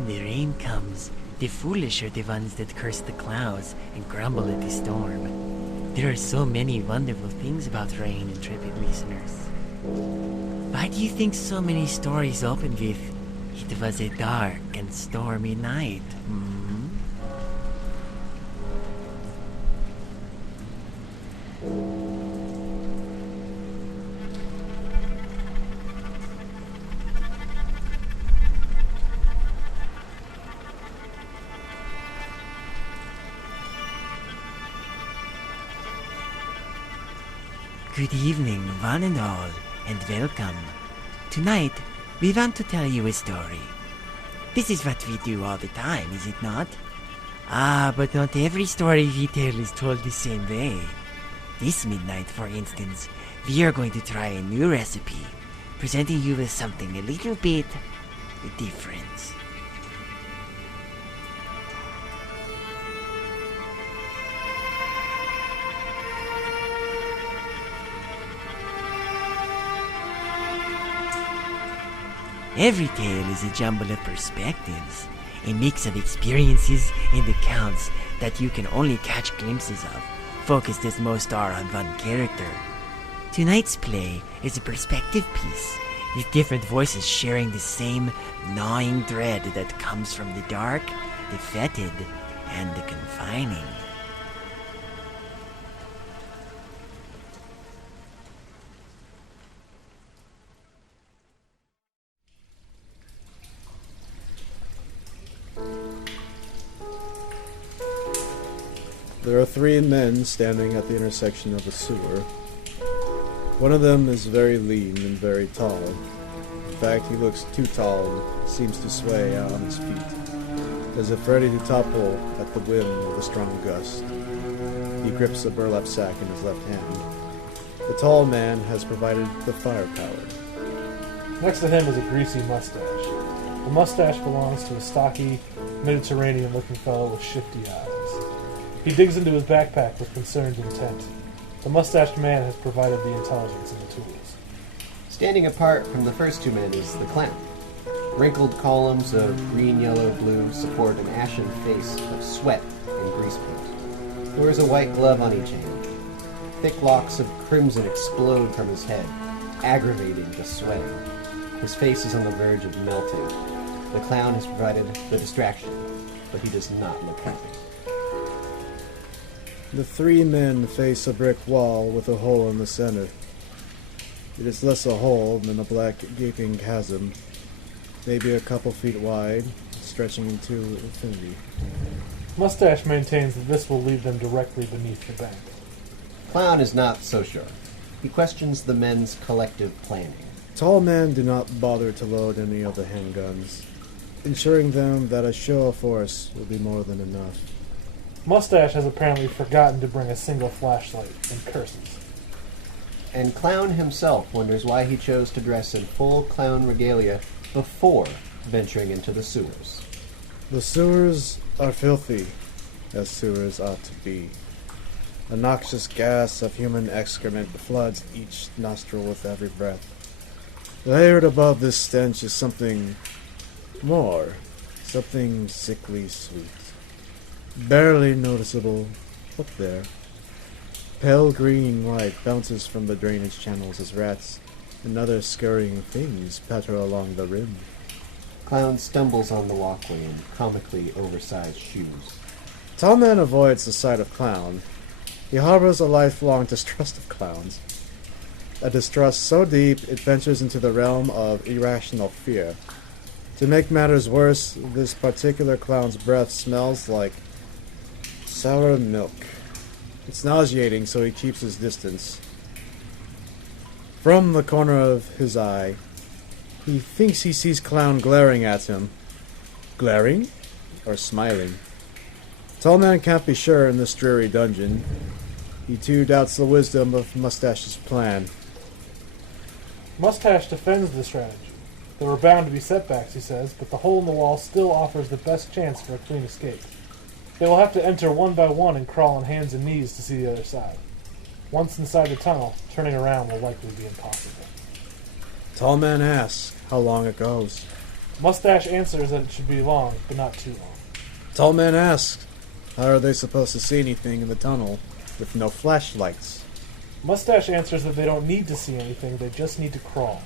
when the rain comes, the foolish are the ones that curse the clouds and grumble at the storm. There are so many wonderful things about rain, intrepid listeners. Why do you think so many stories open with, "It was a dark and stormy night"? Good evening, one and all, and welcome. Tonight, we want to tell you a story. This is what we do all the time, is it not? But not every story we tell is told the same way. This midnight, for instance, we are going to try a new recipe, presenting you with something a little bit different. Every tale is a jumble of perspectives, a mix of experiences and accounts that you can only catch glimpses of, focused as most are on one character. Tonight's play is a perspective piece, with different voices sharing the same gnawing dread that comes from the dark, the fetid, and the confining. There are three men standing at the intersection of a sewer. One of them is very lean and very tall. In fact, he looks too tall and seems to sway out on his feet, as if ready to topple at the whim of a strong gust. He grips a burlap sack in his left hand. The tall man has provided the firepower. Next to him is a greasy mustache. The mustache belongs to a stocky, Mediterranean-looking fellow with shifty eyes. He digs into his backpack with concerned intent. The mustached man has provided the intelligence and the tools. Standing apart from the first two men is the clown. Wrinkled columns of green, yellow, blue support an ashen face of sweat and grease paint. He wears a white glove on each hand. Thick locks of crimson explode from his head, aggravating the sweating. His face is on the verge of melting. The clown has provided the distraction, but he does not look happy. The three men face a brick wall with a hole in the center. It is less a hole than a black gaping chasm, maybe a couple feet wide, stretching into infinity. Mustache maintains that this will lead them directly beneath the bank. Clown is not so sure. He questions the men's collective planning. Tall men do not bother to load any of the handguns, ensuring them that a show of force will be more than enough. Mustache has apparently forgotten to bring a single flashlight and curses. And Clown himself wonders why he chose to dress in full clown regalia before venturing into the sewers. The sewers are filthy, as sewers ought to be. A noxious gas of human excrement floods each nostril with every breath. Layered above this stench is something more, something sickly sweet. Barely noticeable up there. Pale green light bounces from the drainage channels as rats and other scurrying things patter along the rim. Clown stumbles on the walkway in comically oversized shoes. Tall man avoids the sight of Clown. He harbors a lifelong distrust of clowns. A distrust so deep it ventures into the realm of irrational fear. To make matters worse, this particular clown's breath smells like sour milk. It's nauseating, so he keeps his distance. From the corner of his eye, he thinks he sees Clown glaring at him. Glaring? Or smiling? Tall man can't be sure in this dreary dungeon. He too doubts the wisdom of Mustache's plan. Mustache defends the strategy. There were bound to be setbacks, he says, but the hole in the wall still offers the best chance for a clean escape. They will have to enter one by one and crawl on hands and knees to see the other side. Once inside the tunnel, turning around will likely be impossible. Tall man asks how long it goes. Mustache answers that it should be long, but not too long. Tall man asks, how are they supposed to see anything in the tunnel with no flashlights? Mustache answers that they don't need to see anything, they just need to crawl.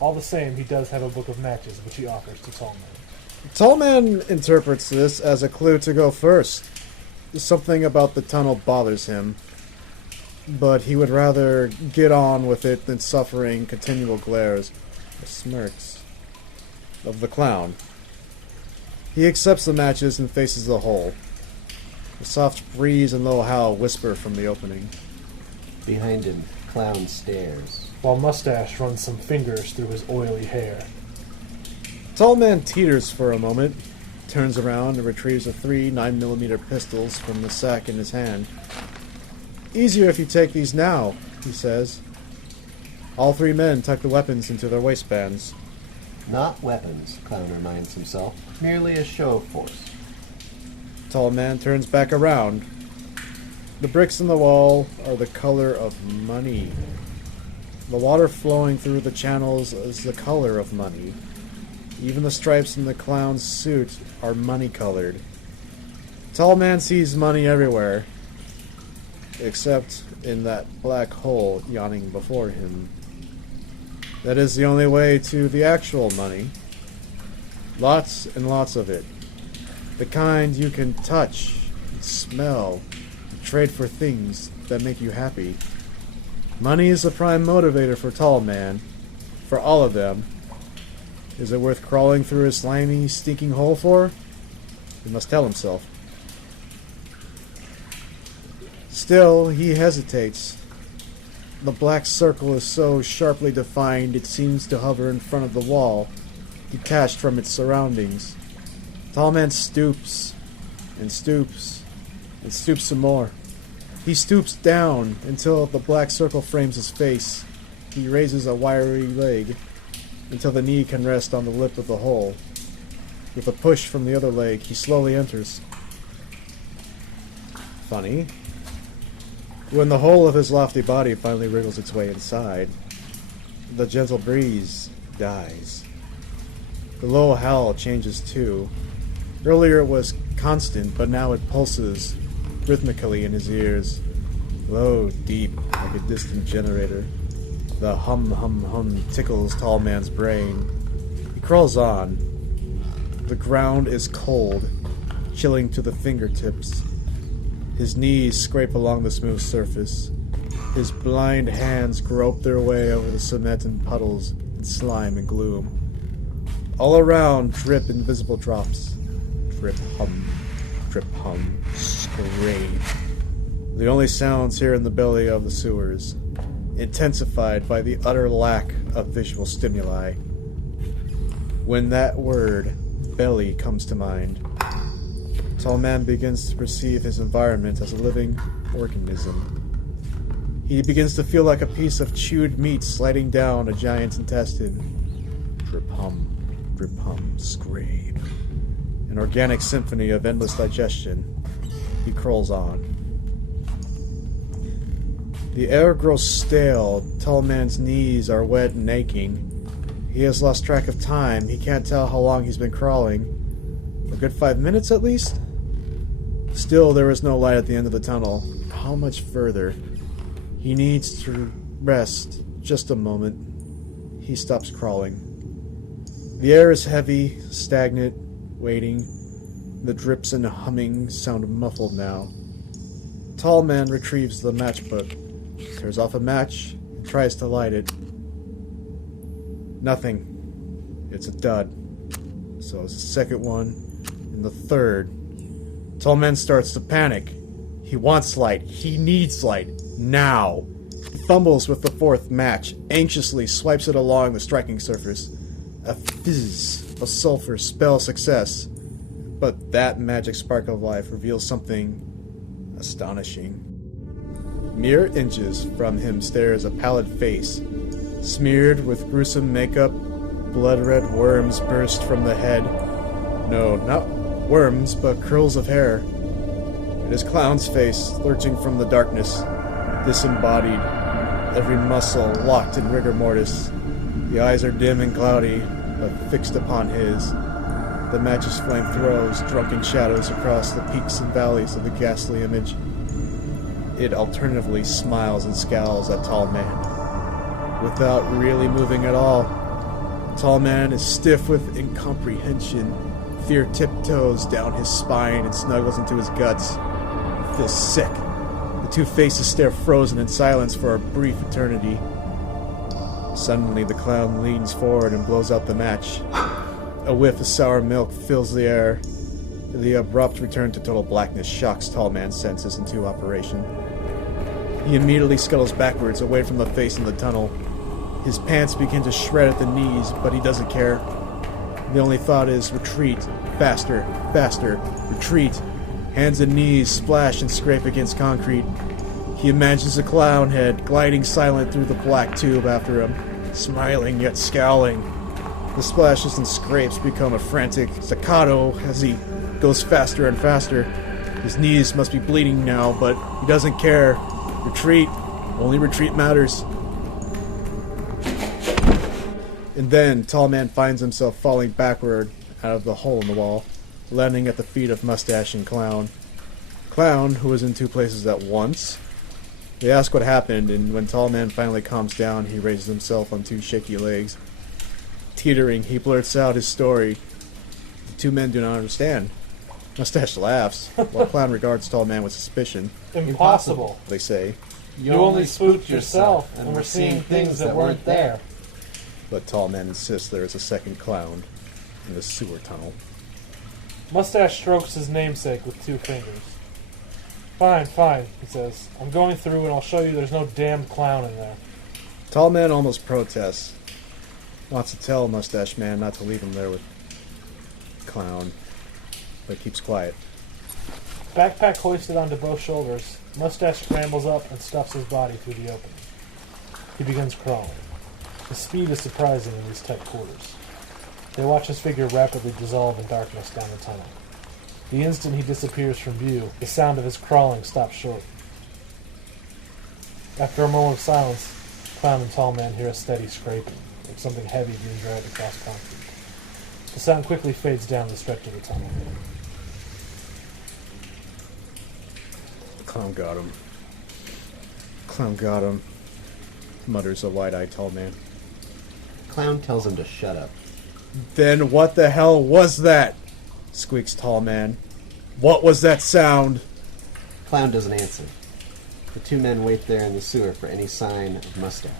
All the same, he does have a book of matches, which he offers to Tall Man. Tall man interprets this as a clue to go first. Something about the tunnel bothers him, but he would rather get on with it than suffering continual glares or smirks of the clown. He accepts the matches and faces the hole. A soft breeze and low howl whisper from the opening. Behind him, Clown stares. While Mustache runs some fingers through his oily hair. Tall man teeters for a moment, turns around and retrieves the 3 9mm pistols from the sack in his hand. Easier if you take these now, he says. All 3 men tuck the weapons into their waistbands. Not weapons, Clown reminds himself. Merely a show of force. Tall man turns back around. The bricks in the wall are the color of money. The water flowing through the channels is the color of money. Even the stripes in the clown's suit are money-colored. Tall man sees money everywhere, except in that black hole yawning before him. That is the only way to the actual money. Lots and lots of it. The kind you can touch, smell, and trade for things that make you happy. Money is the prime motivator for Tall Man. For all of them. Is it worth crawling through his slimy, stinking hole for? He must tell himself. Still, he hesitates. The black circle is so sharply defined it seems to hover in front of the wall, detached from its surroundings. Tall man stoops, and stoops, and stoops some more. He stoops down until the black circle frames his face. He raises a wiry leg until the knee can rest on the lip of the hole. With a push from the other leg, he slowly enters. Funny. When the whole of his lofty body finally wriggles its way inside, the gentle breeze dies. The low howl changes too. Earlier it was constant, but now it pulses rhythmically in his ears. Low, deep, like a distant generator. The hum, hum, hum tickles Tall Man's brain. He crawls on. The ground is cold, chilling to the fingertips. His knees scrape along the smooth surface. His blind hands grope their way over the cement and puddles and slime and gloom. All around drip invisible drops. Drip hum, scrape. The only sounds here in the belly of the sewers, intensified by the utter lack of visual stimuli. When that word, belly, comes to mind, Tall Man begins to perceive his environment as a living organism. He begins to feel like a piece of chewed meat sliding down a giant's intestine. Drip hum, scrape. An organic symphony of endless digestion. He crawls on. The air grows stale. Tall Man's knees are wet and aching. He has lost track of time. He can't tell how long he's been crawling. A good 5 minutes at least? Still, there is no light at the end of the tunnel. How much further? He needs to rest just a moment. He stops crawling. The air is heavy, stagnant, waiting. The drips and humming sound muffled now. Tall Man retrieves the matchbook, tears off a match, and tries to light it. Nothing. It's a dud. So is the second one, and the third. Tall Man starts to panic. He wants light. He needs light. Now. He fumbles with the fourth match, anxiously swipes it along the striking surface. A fizz of sulfur spells success. But that magic spark of life reveals something astonishing. Mere inches from him stares a pallid face, smeared with gruesome makeup. Blood-red worms burst from the head. No, not worms, but curls of hair. It is Clown's face, lurching from the darkness, disembodied, every muscle locked in rigor mortis. The eyes are dim and cloudy, but fixed upon his. The match's flame throws drunken shadows across the peaks and valleys of the ghastly image. It alternatively smiles and scowls at Tall Man, without really moving at all. Tall Man is stiff with incomprehension. Fear tiptoes down his spine and snuggles into his guts. He feels sick. The two faces stare frozen in silence for a brief eternity. Suddenly, the clown leans forward and blows out the match. A whiff of sour milk fills the air. The abrupt return to total blackness shocks Tall Man's senses into operation. He immediately scuttles backwards away from the face in the tunnel. His pants begin to shred at the knees, but he doesn't care. The only thought is retreat, faster, faster, retreat. Hands and knees splash and scrape against concrete. He imagines a clown head gliding silent through the black tube after him, smiling yet scowling. The splashes and scrapes become a frantic staccato as he goes faster and faster. His knees must be bleeding now, but he doesn't care. Retreat. Only retreat matters. And then, Tall Man finds himself falling backward out of the hole in the wall, landing at the feet of Mustache and Clown. Clown, who was in two places at once. They ask what happened, and when Tall Man finally calms down, he raises himself on two shaky legs. Teetering, he blurts out his story. The two men do not understand. Mustache laughs, while Clown regards Tall Man with suspicion. Impossible. They say, You only spooked yourself, and we're seeing things that weren't there. but Tall Man insists there is a second clown in the sewer tunnel. Mustache strokes his namesake with two fingers. Fine, fine, he says. I'm going through and I'll show you there's no damned clown in there. Tall Man almost protests. Wants to tell Mustache Man not to leave him there with Clown, but keeps quiet. Backpack hoisted onto both shoulders, Mustache scrambles up and stuffs his body through the opening. He begins crawling. His speed is surprising in these tight quarters. They watch his figure rapidly dissolve in darkness down the tunnel. The instant he disappears from view, the sound of his crawling stops short. After a moment of silence, Clown and Tall Man hear a steady scraping, like something heavy being dragged across concrete. The sound quickly fades down the stretch of the tunnel. Clown got him. Clown got him, mutters a wide-eyed Tall Man. Clown tells him to shut up. Then what the hell was that? Squeaks Tall Man. What was that sound? Clown doesn't answer. The two men wait there in the sewer for any sign of Mustache.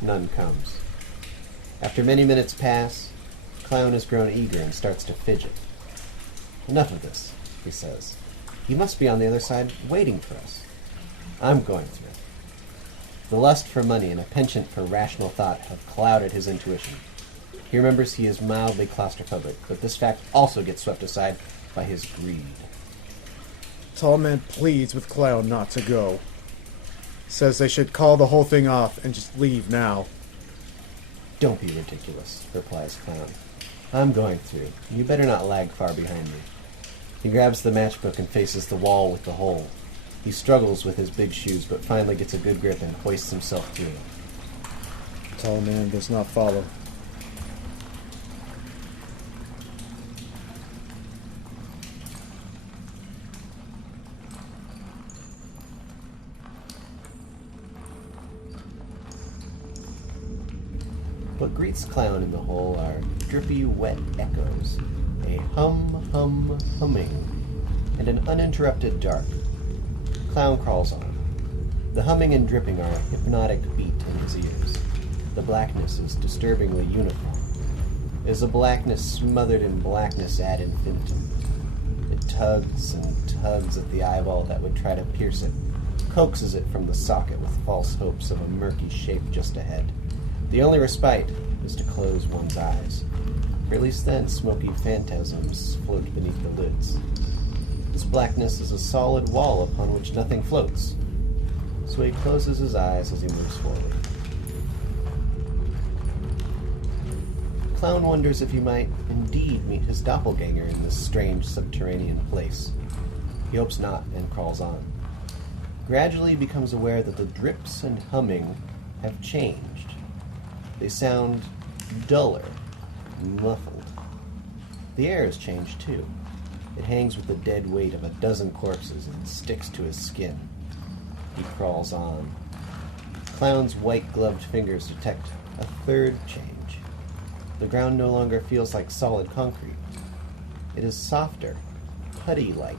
None comes. After many minutes pass, Clown has grown eager and starts to fidget. Enough of this, he says. He must be on the other side waiting for us. I'm going through. The lust for money and a penchant for rational thought have clouded his intuition. He remembers he is mildly claustrophobic, but this fact also gets swept aside by his greed. Tall Man pleads with Clown not to go. Says they should call the whole thing off and just leave now. Don't be ridiculous, replies Clown. I'm going through. You better not lag far behind me. He grabs the matchbook and faces the wall with the hole. He struggles with his big shoes, but finally gets a good grip and hoists himself through. Tall Man does not follow. What greets Clown in the hole are drippy, wet echoes, a humming, and an uninterrupted dark. Clown crawls on. The humming and dripping are a hypnotic beat in his ears. The blackness is disturbingly uniform. It is a blackness smothered in blackness ad infinitum. It tugs and tugs at the eyeball that would try to pierce it, coaxes it from the socket with false hopes of a murky shape just ahead. The only respite is to close one's eyes, for at least then smoky phantasms float beneath the lids. This blackness is a solid wall upon which nothing floats, so he closes his eyes as he moves forward. Clown wonders if he might indeed meet his doppelganger in this strange subterranean place. He hopes not and crawls on. Gradually he becomes aware that the drips and humming have changed. They sound duller, muffled. The air has changed, too. It hangs with the dead weight of a dozen corpses and sticks to his skin. He crawls on. Clown's white-gloved fingers detect a third change. The ground no longer feels like solid concrete. It is softer, putty-like.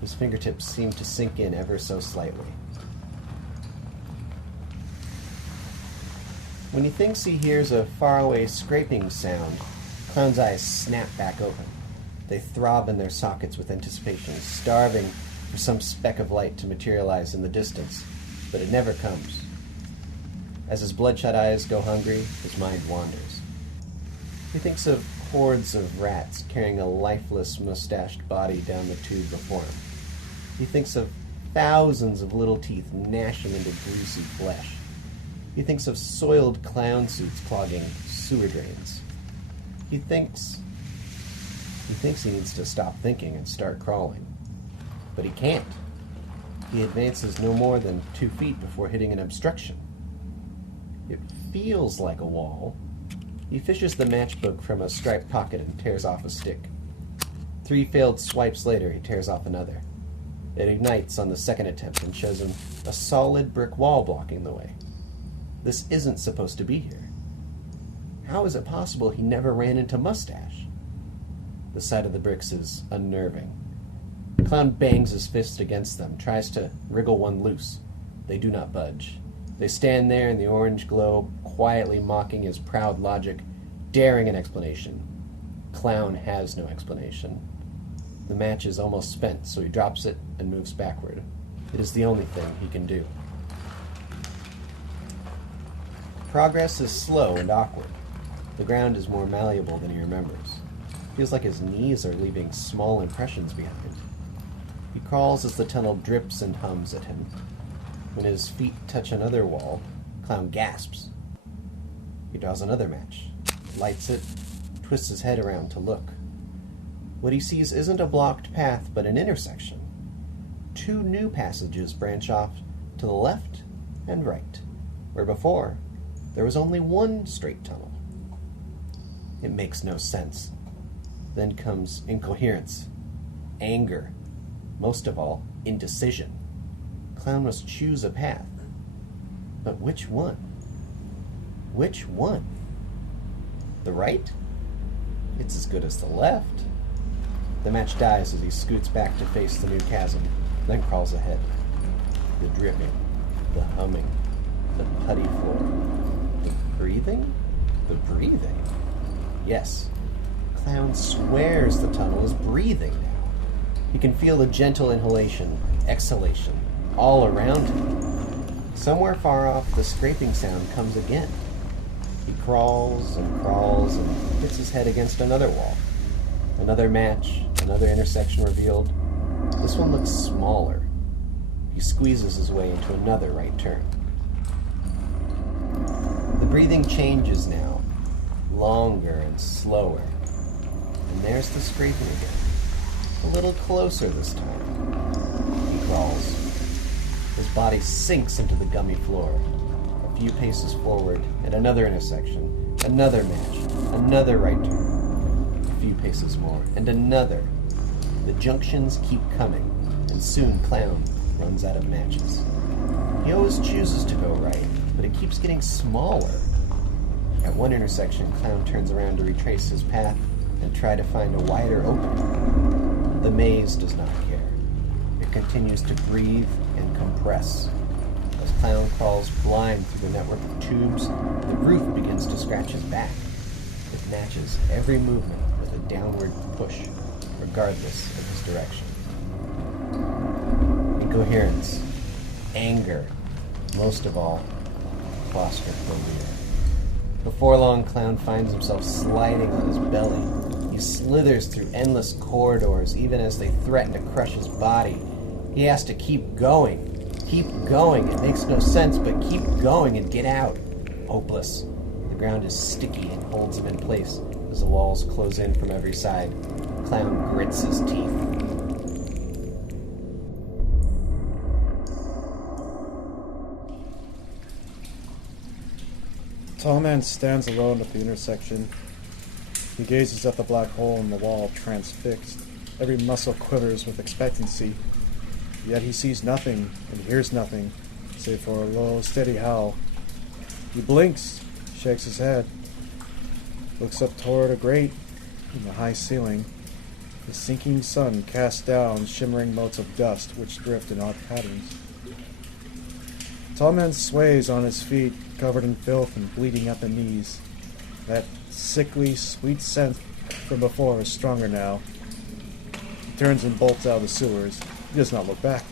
His fingertips seem to sink in ever so slightly. When he thinks he hears a faraway scraping sound, Clown's eyes snap back open. They throb in their sockets with anticipation, starving for some speck of light to materialize in the distance, but it never comes. As his bloodshot eyes go hungry, his mind wanders. He thinks of hordes of rats carrying a lifeless, mustached body down the tube before him. He thinks of thousands of little teeth gnashing into greasy flesh. He thinks of soiled clown suits clogging sewer drains. He thinks he needs to stop thinking and start crawling. But he can't. He advances no more than 2 feet before hitting an obstruction. It feels like a wall. He fishes the matchbook from a striped pocket and tears off a stick. 3 failed swipes later, he tears off another. It ignites on the second attempt and shows him a solid brick wall blocking the way. This isn't supposed to be here. How is it possible he never ran into Mustache? The sight of the bricks is unnerving. Clown bangs his fist against them, tries to wriggle one loose. They do not budge. They stand there in the orange glow, quietly mocking his proud logic, daring an explanation. Clown has no explanation. The match is almost spent, so he drops it and moves backward. It is the only thing he can do. Progress is slow and awkward. The ground is more malleable than he remembers. Feels like his knees are leaving small impressions behind. He crawls as the tunnel drips and hums at him. When his feet touch another wall, Clown gasps. He draws another match, lights it, twists his head around to look. What he sees isn't a blocked path, but an intersection. 2 new passages branch off to the left and right, where before there was only 1 straight tunnel. It makes no sense. Then comes incoherence, anger, most of all, indecision. Clown must choose a path. But which one? Which one? The right? It's as good as the left. The match dies as he scoots back to face the new chasm, then crawls ahead. The dripping, the humming, the putty floor. The breathing? The breathing. Yes, Clown swears the tunnel is breathing now. He can feel the gentle inhalation, exhalation, all around him. Somewhere far off, the scraping sound comes again. He crawls and hits his head against another wall. Another match, another intersection revealed. This one looks smaller. He squeezes his way into another right turn. The breathing changes now, longer and slower. And there's the scraping again. A little closer this time. He crawls. His body sinks into the gummy floor. A few paces forward, and another intersection. Another match. Another right turn. A few paces more, and another. The junctions keep coming, and soon Clown runs out of matches. He always chooses to go right, but it keeps getting smaller. At one intersection, Clown turns around to retrace his path and try to find a wider opening. The maze does not care. It continues to breathe and compress. As Clown crawls blind through the network of tubes, the roof begins to scratch his back. It matches every movement with a downward push, regardless of his direction. Incoherence, anger, most of all, claustrophobia. Before long, Clown finds himself sliding on his belly. He slithers through endless corridors, even as they threaten to crush his body. He has to keep going. Keep going. It makes no sense, but keep going and get out. Hopeless. The ground is sticky and holds him in place as the walls close in from every side. Clown grits his teeth. The tall man stands alone at the intersection. He gazes at the black hole in the wall, transfixed. Every muscle quivers with expectancy. Yet he sees nothing and hears nothing, save for a low, steady howl. He blinks, shakes his head, looks up toward a grate in the high ceiling. The sinking sun casts down shimmering motes of dust which drift in odd patterns. The tall man sways on his feet, covered in filth and bleeding at the knees. That sickly, sweet scent from before is stronger now. He turns and bolts out of the sewers. He does not look back.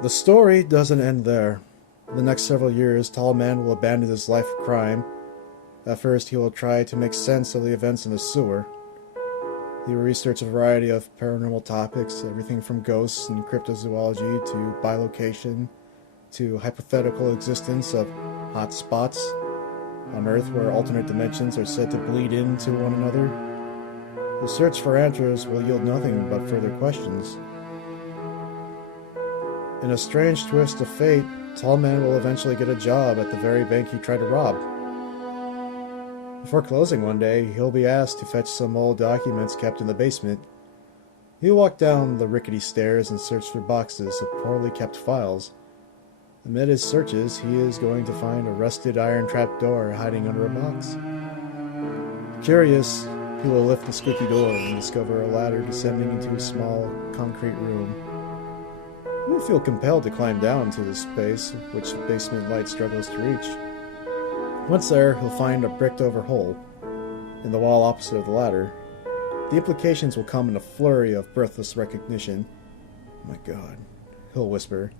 The story doesn't end there. In the next several years, Tall Man will abandon his life of crime. At first, he will try to make sense of the events in the sewer. He will research a variety of paranormal topics, everything from ghosts and cryptozoology to bilocation to hypothetical existence of hot spots on Earth where alternate dimensions are said to bleed into one another. The search for answers will yield nothing but further questions. In a strange twist of fate, Tall Man will eventually get a job at the very bank he tried to rob. Before closing one day, he'll be asked to fetch some old documents kept in the basement. He'll walk down the rickety stairs and search for boxes of poorly kept files. Amid his searches, he is going to find a rusted iron trap door hiding under a box. Curious, he will lift the squeaky door and discover a ladder descending into a small concrete room. He will feel compelled to climb down to this space, which the basement light struggles to reach. Once there, he'll find a bricked-over hole in the wall opposite of the ladder. The implications will come in a flurry of breathless recognition. "Oh my God," he'll whisper.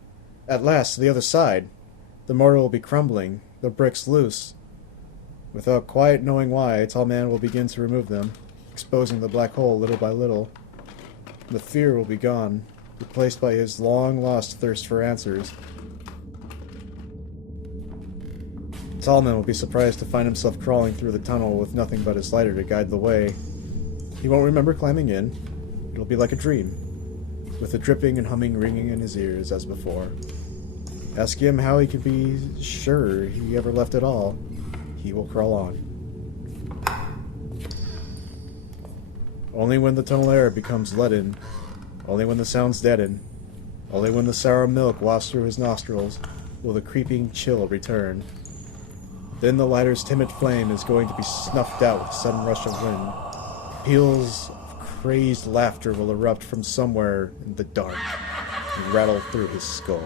At last, to the other side. The mortar will be crumbling, the bricks loose. Without quite knowing why, Tall Man will begin to remove them, exposing the black hole little by little. The fear will be gone, replaced by his long-lost thirst for answers. Tall Man will be surprised to find himself crawling through the tunnel with nothing but his lighter to guide the way. He won't remember climbing in. It'll be like a dream, with the dripping and humming ringing in his ears as before. Ask him how he can be sure he ever left at all. He will crawl on. Only when the tunnel air becomes leaden, only when the sounds deaden, only when the sour milk wafts through his nostrils, will the creeping chill return. Then the lighter's timid flame is going to be snuffed out with a sudden rush of wind. Peals of crazed laughter will erupt from somewhere in the dark and rattle through his skull.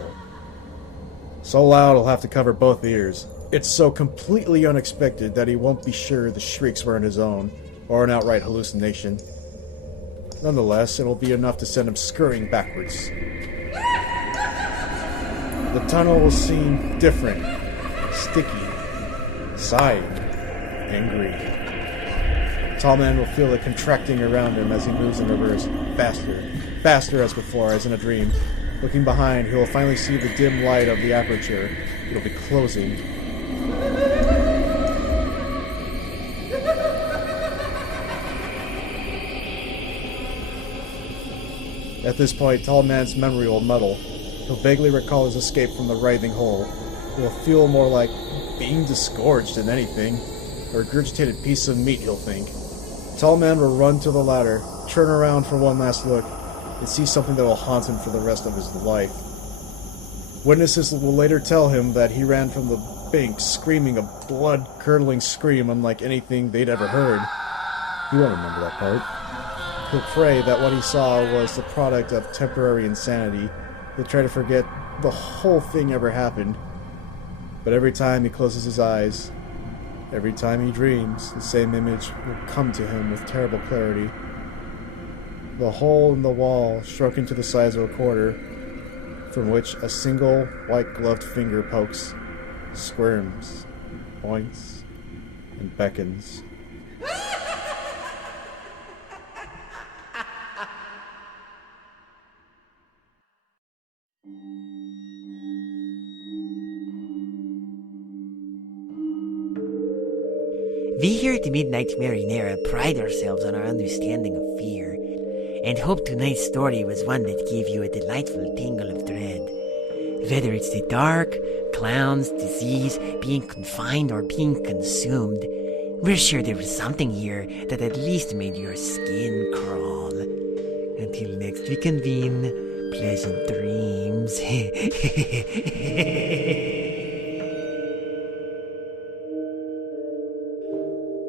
So loud he'll have to cover both ears. It's so completely unexpected that he won't be sure the shrieks weren't his own, or an outright hallucination. Nonetheless, it'll be enough to send him scurrying backwards. The tunnel will seem different, sticky, sighing, angry. Tall Man will feel it contracting around him as he moves in reverse, faster as before, as in a dream. Looking behind, he will finally see the dim light of the aperture. It'll be closing. At this point, Tall Man's memory will muddle. He'll vaguely recall his escape from the writhing hole. It will feel more like being disgorged than anything. A regurgitated piece of meat, he'll think. Tall Man will run to the ladder, turn around for one last look, and see something that will haunt him for the rest of his life. Witnesses will later tell him that he ran from the bank screaming a blood-curdling scream unlike anything they'd ever heard. He won't remember that part. He'll pray that what he saw was the product of temporary insanity. He'll try to forget the whole thing ever happened. But every time he closes his eyes, every time he dreams, the same image will come to him with terrible clarity. The hole in the wall shrunken to the size of a quarter, from which a single white-gloved finger pokes, squirms, points, and beckons. We here at the Midnight Marinara pride ourselves on our understanding of fear. and hope tonight's story was one that gave you a delightful tingle of dread. Whether it's the dark, clowns, disease, being confined, or being consumed, we're sure there was something here that at least made your skin crawl. Until next we convene, pleasant dreams.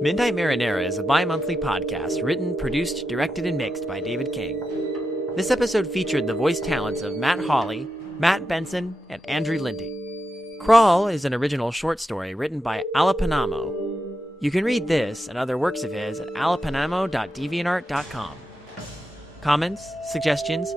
Midnight Marinara is a bi-monthly podcast written, produced, directed, and mixed by David King. This episode featured the voice talents of Matt Holley, Matt Benson, and Andrew Linde. Crawl is an original short story written by Alapanamo. You can read this and other works of his at alapanamo.deviantart.com. Comments, suggestions,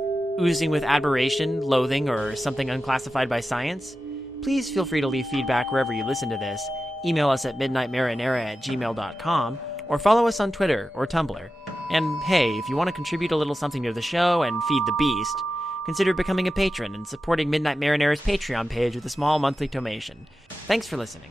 oozing with admiration, loathing, or something unclassified by science? Please feel free to leave feedback wherever you listen to this. Email us at midnightmarinara@gmail.com or follow us on Twitter or Tumblr. And hey, if you want to contribute a little something to the show and feed the beast, consider becoming a patron and supporting Midnight Marinara's Patreon page with a small monthly donation. Thanks for listening.